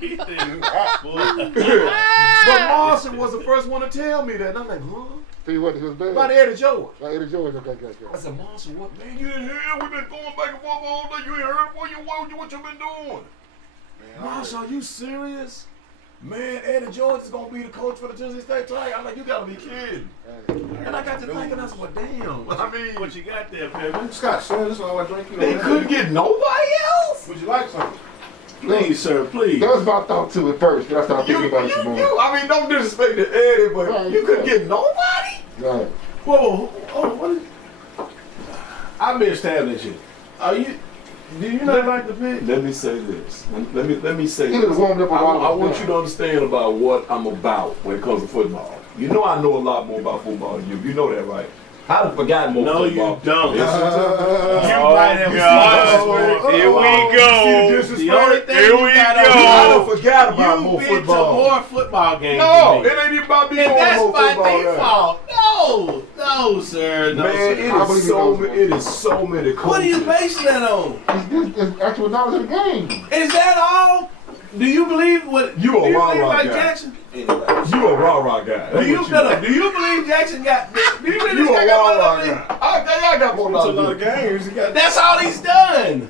But Marshall was the first one to tell me that. And I'm like, huh? Tell you what, he was bad. About Eddie George. Eddie George, okay. I said, Marshall, what? Man, you in here? We've been going back and forth all day. You ain't heard what you been doing? Man, Marshall, are you serious? Man, Eddie George is gonna be the coach for the Tennessee State tonight. I'm like, you gotta be kidding. And I got to thinking, I said, well, damn. I mean, what you got there, Pepper? Scott, son, this is all I drink. They couldn't get nobody else. Would you like something? Please, sir, please. That was my thought too at first. Then I started thinking about it some more. I mean, don't disrespect to Eddie, but right, you couldn't get nobody. Right. Whoa, what is, I missed having that shit. Do you not like the pick? Let me say this. Let me say he this. Warmed up I want you to understand about what I'm about when it comes to football. You know I know a lot more about football than you. You know that, right? I'd have forgotten more football. No, you don't. Yes, you might have forgotten. Here we go. The only thing Here we go. I'd have forgot about more You've football. been to more football games. No, it ain't even about me. And going that's more by football. default. No, sir. No, man, sir. it is so many coaches. What are you basing that on? It's actual knowledge of the game. Is that all? Do you believe what you a rah-rah like guy? Jackson? You a rah-rah guy. Do you believe Jackson got? Do you believe you this guy a got rah-rah more than guy? I got more a lot of games. That's all he's done.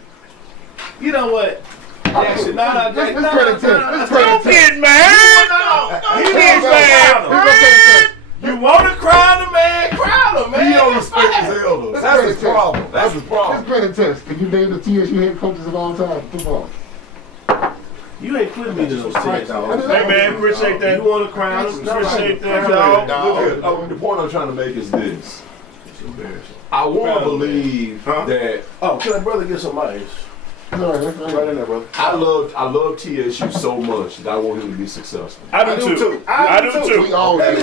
You know what? Jackson, no, Don't get mad. He gets mad. You want to crown the man? Crown him, man. He don't respect his elders. That's his problem. That's his problem. It's credit test. Can you name the TSU head coaches of all time in football? You ain't putting me to those tests. Hey, man, appreciate that. You want to crown him? Appreciate that, dog. The point I'm trying to make is this. I want to believe that. Oh, can that brother get some ice? Right in there, brother. I love TSU so much that I want him to be successful. I do too. I do too. Let me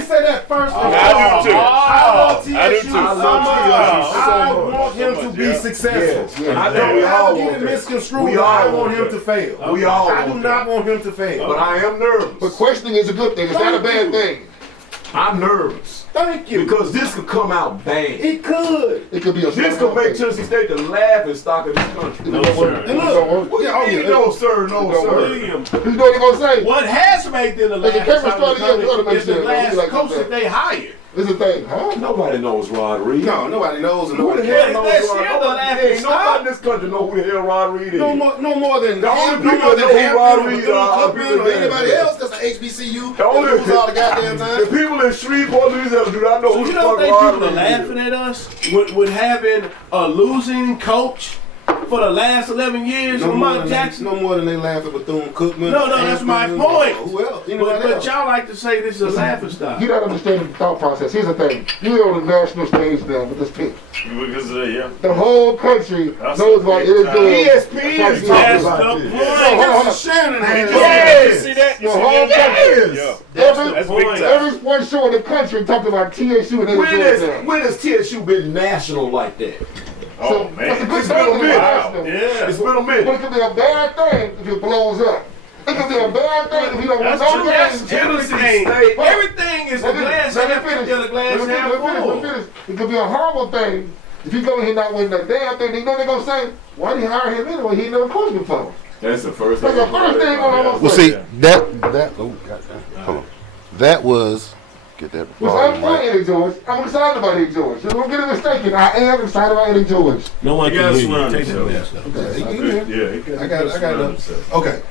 say that first. I do too. I do too. I want him to be successful. I know we all get want it that. misconstrued. I want him to fail. We all I do not want him to fail. But I am nervous. But questioning is a good thing. It's not a bad thing. I'm nervous. Thank you. Because this could come out bad. It could. It could be a. This could make Tennessee State the laughing stock of this country. No, sir. No, sir. No, sir. William. You know what you're gonna say? What has made them the laughing stock of the country is the last coach that they hired. It's a thing, huh? Nobody knows Rod Reed. No, nobody knows. Who the hell knows That's Rod still the laughing Reed? Nobody stock. in this country know who the hell Rod Reed is. No more than the only people that know who Rod Reed or anybody else that's an HBCU. The only that all the goddamn time. the people in Shreveport, Louisiana, do not know So who you the don't fuck think Rod people are Reed laughing is. at us with having a losing coach for the last 11 years from Mike Jackson? No more than they laugh at Bethune-Cookman. No, that's my point. Who else? But y'all like to say this is a laughing stock. You don't understand the thought process. Here's the thing. You're on the national stage now with this pick. Because, The whole country knows what it is doing. ESPN is talking about this. Hold on. Shannon had Yes. See that? The whole country. That's big time. Every sports show in the country talked about TSU and Eddie When has TSU been national like that? So that's a good It's been a minute. thing. Yeah. It's been a But minute. it could be a bad thing if it blows up. It could be a bad thing if you don't win That's true. no That's games. everything. Everything is a glass half empty or the glass half full. It could be a horrible thing if you go in here not winning that damn thing. You know they're gonna say, why did you hire him anyway? He ain't never coached before. That's the first That's the first thing on almost. Well, see that was get that. Which I'm for Eddie George. I'm excited about Eddie George. Don't get it mistaken. I am excited about Eddie George. No one can hear you. Take that mask off. I got it. Okay.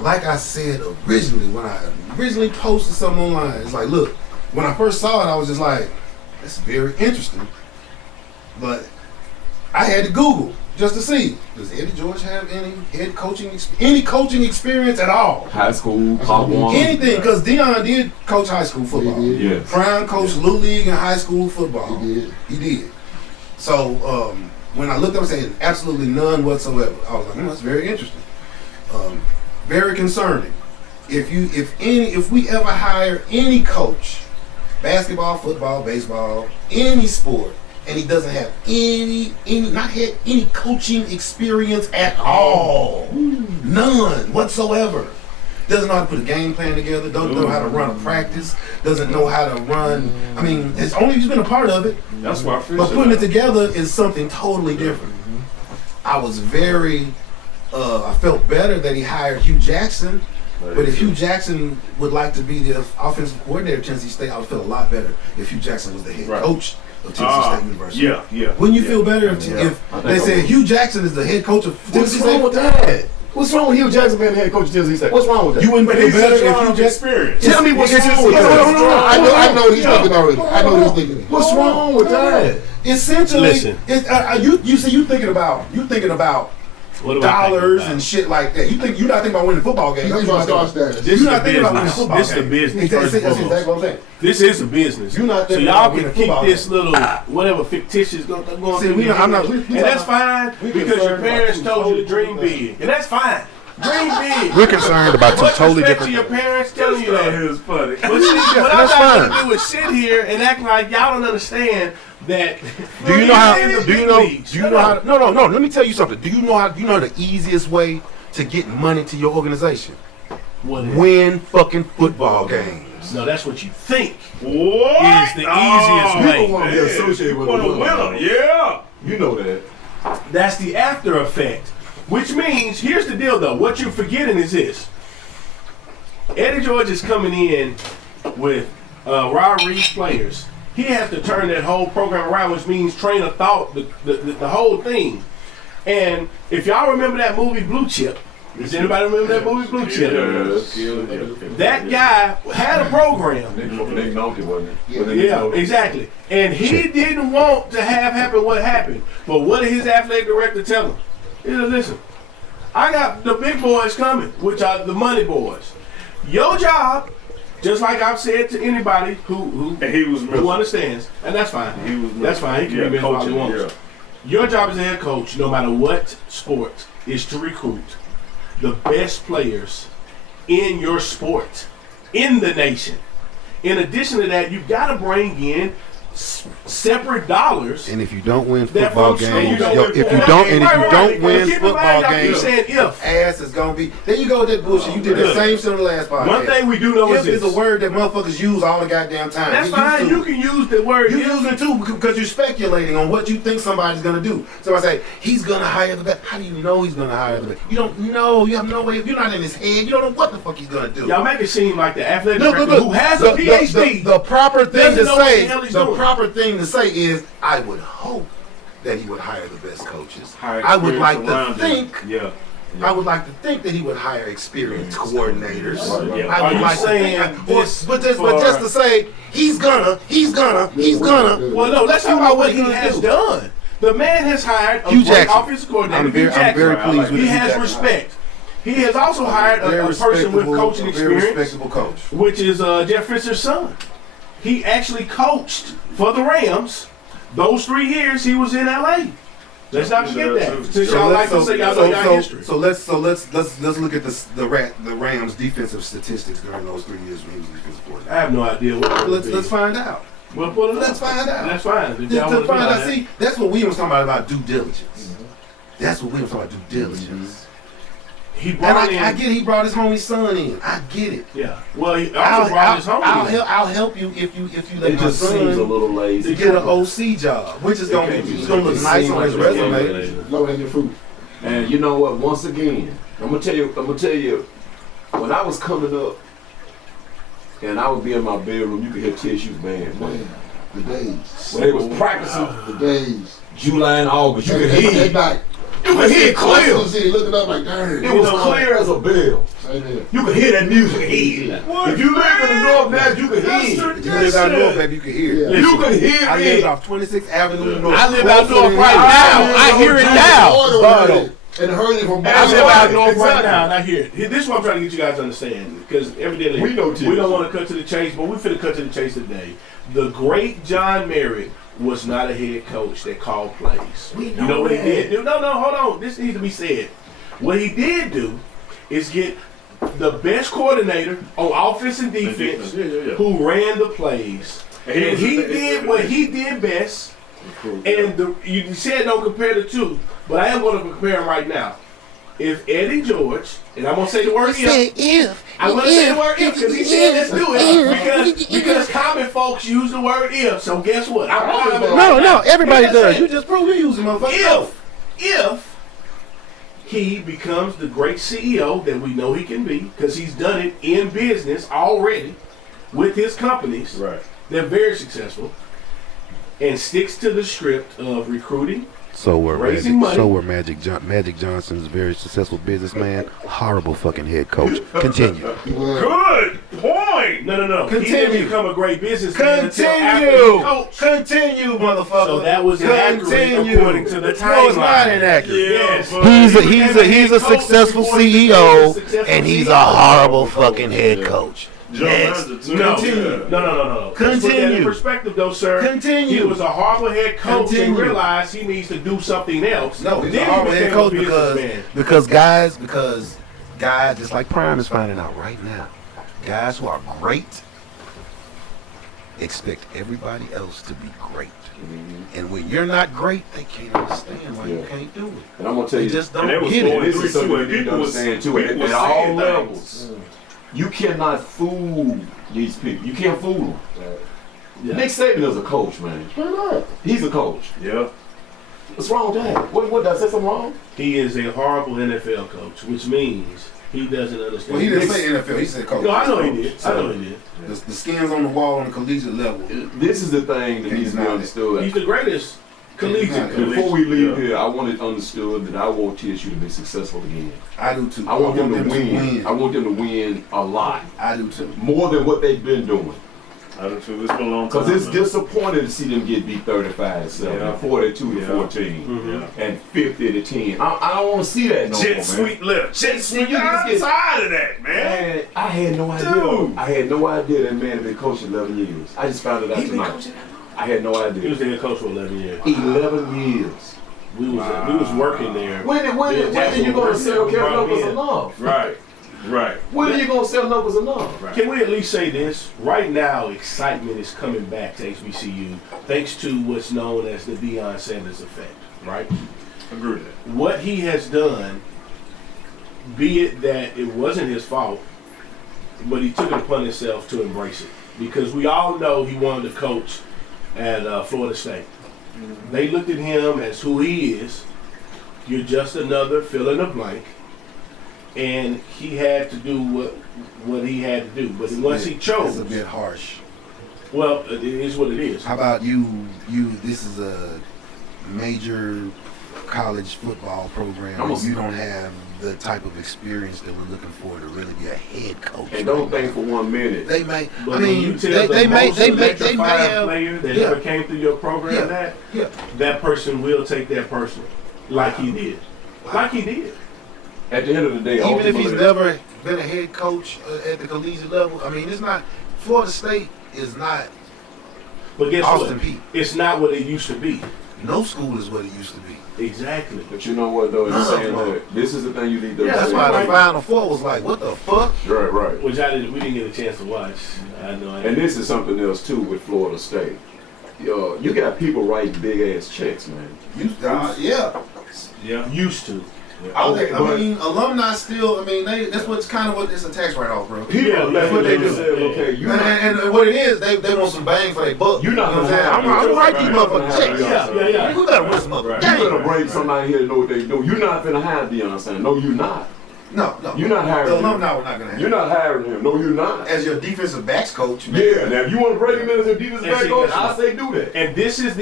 Like I said originally, when I originally posted something online, it's like, look, when I first saw it, I was just like, that's very interesting. But I had to Google just to see, does Eddie George have any coaching experience at all? High school, Pop One. Anything, because Dion did coach high school football. He did. Yes. Crown coached Little League and high school football. He did. So when I looked up and said absolutely none whatsoever, I was like, that's very interesting. Very concerning. If we ever hire any coach, basketball, football, baseball, any sport, and he doesn't have not had any coaching experience at all, none whatsoever. Doesn't know how to put a game plan together. Don't know how to run a practice. Doesn't know how to run. I mean, he's been a part of it. That's why. But putting it together is something totally different. I was very I felt better that he hired Hugh Jackson. But if Hugh Jackson would like to be the offensive coordinator of Tennessee State, I would feel a lot better if Hugh Jackson was the head coach of Tennessee State University. Yeah. Wouldn't you feel better if they said Hugh Jackson is the head coach of Tennessee State? What's wrong with that? What's wrong with Hugh Jackson being the head coach of Tennessee State? What's wrong with that? You wouldn't feel better if Hugh Jackson experience. Tell me what's wrong with that. I know what he's thinking already. I know what he's thinking. What's wrong with that? Essentially, Listen. you see, you thinking about dollars and shit like that. You're not thinking about winning football games. He's thinking about star status. This You're is not a thinking about winning business. football This is a games. business. That's First and exactly foremost. what I'm saying. This is a business. You're not so thinking y'all about can winning keep football this games. little whatever fictitious going See, through we your don't- I'm not- head. we And talking that's about- fine we because your concerned parents about told you to two dream totally big, and that's fine. Dream big. We're concerned about two Much totally respect different to your things. parents telling you that. It was funny. But see, what I'm that's not fine. gonna do is sit here and act like y'all don't understand that. Do you know how? in the Do you big know? leagues. Do you know how? No. Let me tell you something. Do you know how? You know the easiest way to get money to your organization? What is it? Win fucking football games. No, that's what you think. What? Is the easiest way. People want to be associated with a winner. Yeah. You know that. That's the after effect. Which means, here's the deal though. What you're forgetting is this. Eddie George is coming in with Rod Reed's players. He has to turn that whole program around, which means train of thought, the whole thing. And if y'all remember that movie Blue Chip, does anybody remember that movie Blue Chip? That guy had a program. Nick Nolte, wasn't it? Yeah, exactly. And he didn't want to have happen what happened. But what did his athletic director tell him? He said, listen, I got the big boys coming, which are the money boys. Your job, just like I've said to anybody who understands, and that's fine. That's fine. He can be miserable all he wants. Your job as a head coach, no matter what sport, is to recruit the best players in your sport, in the nation. In addition to that, you've got to bring in separate dollars. And if you don't win That football function- games, you don't if win you football don't games. and if you Right, don't right. win Keep in mind, football y'all keep games, saying if. Ass is gonna be. There you go with that bullshit. You did the Look. same shit on the last podcast. One thing we do know If is is a this. word that motherfuckers use all the goddamn time. That's You fine. used to. You can use the word You if. use it too because you're speculating on what you think somebody's gonna do. So I say he's gonna hire the best. How do you know he's gonna hire the best? You don't know. You have no way. If you're not in his head, you don't know what the fuck he's gonna do. Y'all make it seem like the athletic Look, director look, who look. has a PhD. The proper thing to doesn't know what say. the hell he's The doing. proper thing to say is, I would hope that he would hire the best coaches. Hire I would like experience around to think. Yeah. I would like to think that he would hire experienced coordinators. Yeah. I Are would you like to saying think, this but just for- to say he's gonna. Well, no, let's talk about what he has done. The man has hired a Hugh great Jackson. offensive coordinator. I'm very pleased with He Hugh has Jackson. respect. He has also hired a person with coaching very experience, respectable coach. which is Jeff Fisher's son. He actually coached for the Rams. Those 3 years he was in LA. Let's not forget that. Since y'all like to say y'all know y'all history. So let's look at the Rams' defensive statistics during those 3 years when he was defensive I coordinator. have no idea what. Let's find out. We'll pull it up. Let's find out. That's fine. If To y'all wanna find do out. that. See, that's what we was talking about due diligence. That's what we was talking about, due diligence. He And brought in. I get he brought his homie son in. I get it. Yeah. Well, he also brought his homie in. I'll help you if you let It my just seems a son little lazy. get an OC job, which is gonna look nice on his resume. Low hanging fruit. And you know what? Once again, I'm gonna tell you, when I was coming up, and I would be in my bedroom, you could hear tissues band playing. The days. When they was practicing The days. July and August, you could hear That it. night. You could hear it clear. Looking up like, darn. It was clear as a bell. Same here. You could hear that music. If you live in the North now, you could hear it. If you live out north, baby, you can hear it. Yeah. You could hear I live it. off 26th Avenue North. I live out Closer north than right you. now. I hear it now. And heard it from I live out north right Exactly. now, and I hear it. This is what I'm trying to get you guys to understand, because evidently We know we don't want to cut to the chase, but we finna cut to the chase today. The great John Merritt was not a head coach that called plays. You know what he did do? No, hold on. This needs to be said. What he did do is get the best coordinator on offense and defense who ran the plays. And he did what he did best. And you said don't compare the two, but I am going to compare them right now. If Eddie George, and I'm going to say the word if. I'm going to say the word if because he said let's do it. Because common folks use the word if. So guess what? I'm No, everybody does. You just proved you using motherfucker. If he becomes the great CEO that we know he can be, because he's done it in business already with his companies. Right. They're very successful, and sticks to the script of recruiting. So were Raising money. Magic Johnson's very successful businessman, horrible fucking head coach. Continue. Good point. No. He didn't Continue. become a great businessman until after he coached. Continue, motherfucker. So that was inaccurate according to the timeline. No, it's not inaccurate. Yes. He's a successful CEO, and he's a horrible fucking head coach. Next. No. Continue. No. Let's put that in Continue. perspective, though, sir. Continue. He was a horrible head coach and Continue. realized he needs to do something else. No, he's Then a he horrible head became a coach businessman. because guys, just like Prime is finding out right now, guys who are great expect everybody else to be great. And when you're not great, they can't understand why you can't do it. And I'm gonna tell They you, just And they don't was get going it. this is something through you it. need to People was- understand too. people was At all saying levels, you cannot fool these people. You can't fool them. Yeah. Nick Saban is a coach, man. He's a coach. Yeah. What's wrong with that? What did I say something wrong? He is a horrible NFL coach, which means he doesn't understand. Well, he didn't This- say NFL. He said coach. No, I know he did. I know he did. The skins on the wall on the collegiate level. This is the thing that needs to be understood. He's the greatest collegiate coach. Before we leave here, I want it understood that I want TSU to be successful again. I do too. I want them to win. I want them to win a lot. I do too. More than what they've been doing. I do too. It's been a long time. Because it's man. disappointing to see them get beat 35-7, Yeah. 42-14, Yeah. and 50-10. I don't want to see that no more, Jet man. sweet lip. Jet sweet. You just get- I'm tired of that, man. Man, I had no idea. Dude. I had no idea that man had been coaching 11 years. I just found it out tonight. I had no He idea. was the head coach for 11 years. 11 years. We was working there. When are you going to say, okay, enough was enough? Right. When are you going to say enough was enough? Can we at least say this? Right now, excitement is coming back to HBCU thanks to what's known as the Deion Sanders effect, right? Agree with that. What he has done, be it that it wasn't his fault, but he took it upon himself to embrace it. Because we all know he wanted to coach at Florida State. They looked at him as who he is. You're just another fill in the blank. And he had to do what he had to do. But once he chose, It's a bit harsh. well, it is what it is. How about you? This is a major college football program. Almost- You don't have the type of experience that we're looking for to really be a head coach. And don't think for 1 minute. They may. But I when mean, you tell they the may. most They may electrifying have. player that Yeah. ever came through your program Yeah. that person will take that personally, like he did. Like he did. At the end of the day, Even if he's ultimately- never been a head coach at the collegiate level, I mean, it's not. Florida State is not But guess Austin what? Peay. It's not what it used to be. No school is what it used to be. Exactly. But you know what though? It's saying that this is the thing you need to That's understand. why the Final Four was like, what the fuck? Right. Which we didn't get a chance to watch. I know. And this is something else too with Florida State. You got people writing big ass checks, man. Yeah. used to. I Okay, but- mean, alumni still. I mean, that's what's kind of what it's a tax write-off, bro. People, Yeah, that's what they do. yeah. Okay, you And what it is, they want some bang for their buck. You're not You know what gonna I'm saying? have- I'm writing these Right. motherfucking checks. Yeah. We better win some motherfucking You better games. bring somebody here to know what they do. You're not finna hire Deion Sanders. No, you're not. No. You're not hiring The him. alumni we're not gonna have. You're not hiring him. No, you're not. As your defensive backs coach. Yeah. Now, if you want to bring him in as a defensive And back see, coach, that's I say do that. And this is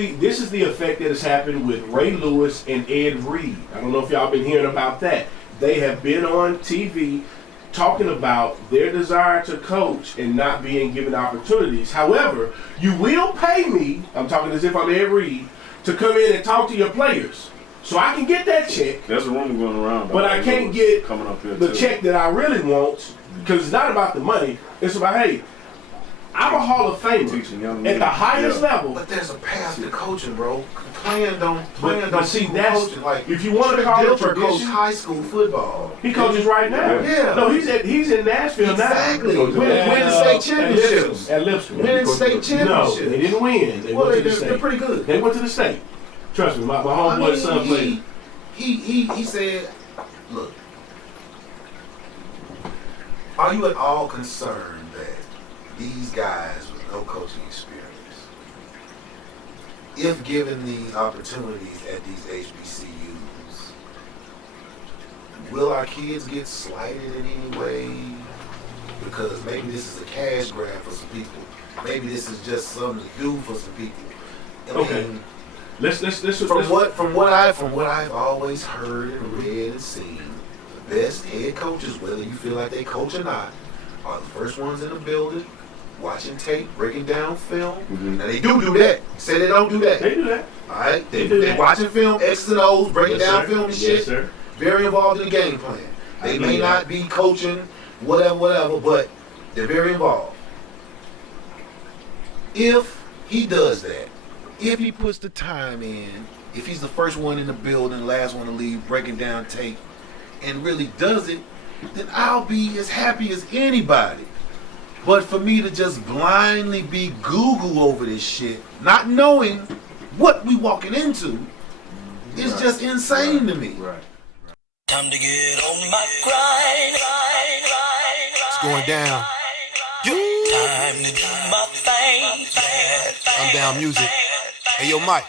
the effect that has happened with Ray Lewis and Ed Reed. I don't know if y'all been hearing about that. They have been on TV talking about their desire to coach and not being given opportunities. However, you will pay me, I'm talking as if I'm Ed Reed, to come in and talk to your players. So I can get that check, There's a rumor going around. but I can't get coming up here the too. check that I really want, because it's not about the money. It's about, hey, I'm a Hall of Teaching young Famer men. at the highest Yeah. level. But there's a path to coaching, bro. Playing don't But see, equal that's coaching. Like, if you want to Trick call it Dilfer coached tradition, high school football. he coaches right now. Yeah. No, he's in Nashville Exactly. now. Winning state championships. At Lipscomb. Winning state No, championships. they didn't win. They Well, went to the they're state. pretty good. They went to the state. Trust me, my homeboy's son played. He said, look, are you at all concerned that these guys with no coaching experience, if given these opportunities at these HBCUs, will our kids get slighted in any way? Because maybe this is a cash grab for some people. Maybe this is just something to do for some people. I mean, Let's from what I've always heard and read and seen, the best head coaches, whether you feel like they coach or not, are the first ones in the building, watching tape, breaking down film. Now they do that. Say they don't do that. They do that. All right, They do that. watching film, X's and O's, breaking Yes, down sir. film and Yes, shit. sir. Very involved in the game plan. They may not be coaching, whatever, but they're very involved. If he does that, if he puts the time in, if he's the first one in the building, last one to leave, breaking down tape, and really does it, then I'll be as happy as anybody. But for me to just blindly be Google over this shit, not knowing what we walking into, is just insane to me. Right. Time to get on my grind. It's going down. Time to do my thing. Unbound music. Hey, yo, Mike.